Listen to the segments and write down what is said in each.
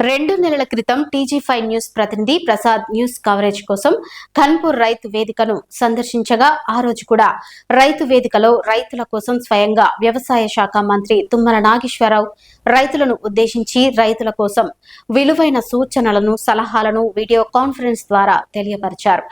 2 నెలల క్రితం టీజీ5 న్యూస్ ప్రతినిధి ప్రసాద్ న్యూస్ కవరేజ్ కోసం ఖన్పూర్ రైతు వేదికను సందర్శించగా ఆ రోజు కూడా రైతు వేదికలో రైతుల కోసం స్వయంగా వ్యవసాయ శాఖ మంత్రి తుమ్మల నాగేశ్వరరావు రైతులను ఉద్దేశించి రైతుల కోసం విలువైన సూచనలను సలహాలను వీడియో కాన్ఫరెన్స్ ద్వారా తెలియపరిచారు.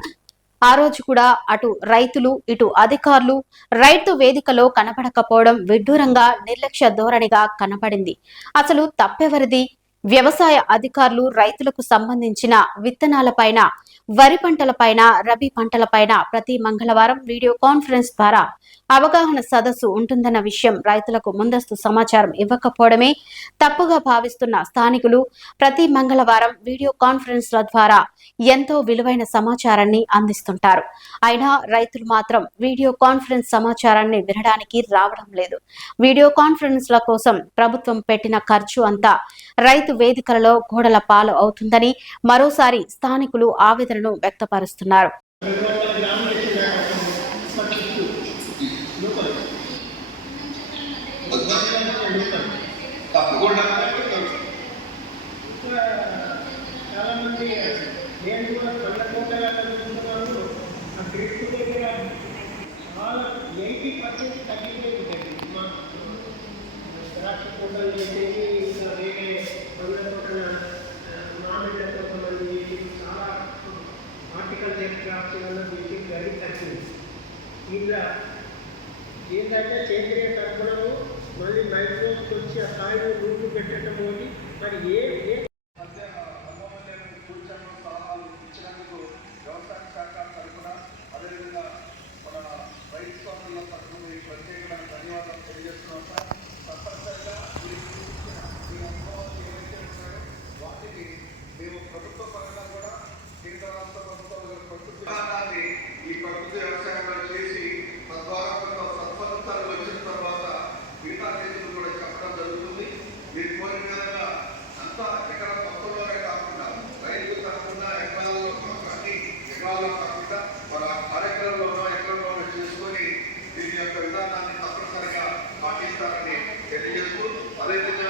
ఆ రోజు కూడా అటు రైతులు ఇటు అధికారులు రైతు వేదికలో కనపడకపోవడం విడ్డూరంగా నిర్లక్ష్య ధోరణిగా కనపడింది. అసలు తప్పెవరిది? వ్యవసాయ అధికారులు రైతులకు సంబంధించిన విత్తనాలపైన, వరి పంటలపైన, రబీ పంటలపైన ప్రతి మంగళవారం వీడియో కాన్ఫరెన్స్ ద్వారా అవగాహన సదస్సు ఉంటుందన్న విషయం రైతులకు ముందస్తు సమాచారం ఇవ్వకపోవడమే తప్పుగా భావిస్తున్న స్థానికులు ప్రతి మంగళవారం వీడియో కాన్ఫరెన్స్ల ద్వారా ఎంతో విలువైన సమాచారాన్ని అందిస్తుంటారు. అయినా రైతులు మాత్రం వీడియో కాన్ఫరెన్స్ సమాచారాన్ని వినడానికి రావడం లేదు. వీడియో కాన్ఫరెన్స్ల కోసం ప్రభుత్వం పెట్టిన ఖర్చు అంతా రైతు వేదికలలో గోడల పాలు అవుతుందని మరోసారి స్థానికులు ఆవేదనను వ్యక్తపరుస్తున్నారు. ఇలా ఏంటంటే సేంద్రియ కర్బనము మళ్ళీ మైక్రోబ్స్ వచ్చి ఆ స్థాయిలో రూట్లు పెట్టడం మరి ఏ సలహాలు ఇచ్చినందుకు వ్యవసాయ శాఖ తరఫున అదేవిధంగా మన రైతు సోదరుల తరఫున ప్రత్యేకమైన ధన్యవాదాలు తెలియజేస్తున్నాం సార్. తప్పనిసరిగా మీ అనుభవాలు ఏవైతే ఉన్నాయో వాటిని మేము ప్రభుత్వ పరంగా కూడా కేంద్ర రాష్ట్ర ప్రభుత్వాలు ప్రకృతి ఈ ప్రకృతి వ్యవసాయంలో చేసి తద్వారా కొంత సత్ఫలితాలు వచ్చిన తర్వాత మిగతా రైతులు కూడా చెప్పడం జరుగుతుంది. మీరు కోరిన విధంగా అంతా ఎక్కడ మొత్తంలోనే కాకుండా రైతు కాకుండా ఎకరాల్లో అన్ని ఎకరాల్లో కాకుండా మన అరెకరంలోనో ఎకరంలోనో చేసుకొని దీని యొక్క విధానాన్ని తప్పనిసరిగా పాటిస్తారని తెలియజేస్తూ అదేవిధంగా